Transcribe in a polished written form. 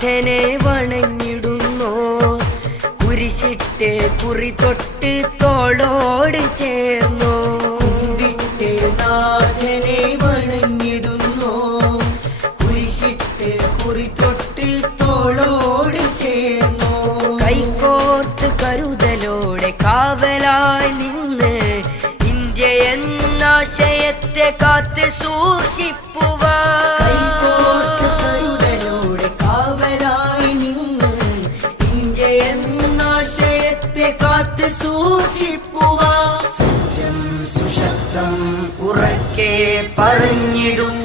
നാഥനെ വണങ്ങിടുന്നോ കുരിശിട്ട് കുറി തൊട്ട് തോളോട് ചേർന്നോ കുമ്പിട്ട് നാഥനെ വണങ്ങിടുന്നോ കുരിശിട്ട് കുറി തൊട്ട് തോളോട് ചേർന്നോ കൈകോർത്ത് കരുതലോടെ കാവലായി നിന്ന് ഇന്ത്യ എന്നാശയത്തെ കാത്ത് സൂക്ഷിപ്പുവാൻ കൈകോർത്ത് കരുതലോടെ കാവലായി നിന്ന് ഇന്ത്യ എന്നാശയത്തെ കാത്ത് സൂക്ഷിപ്പുവാൻ സത്യം സുശക്തം ഉറക്കെ പറഞ്ഞിടും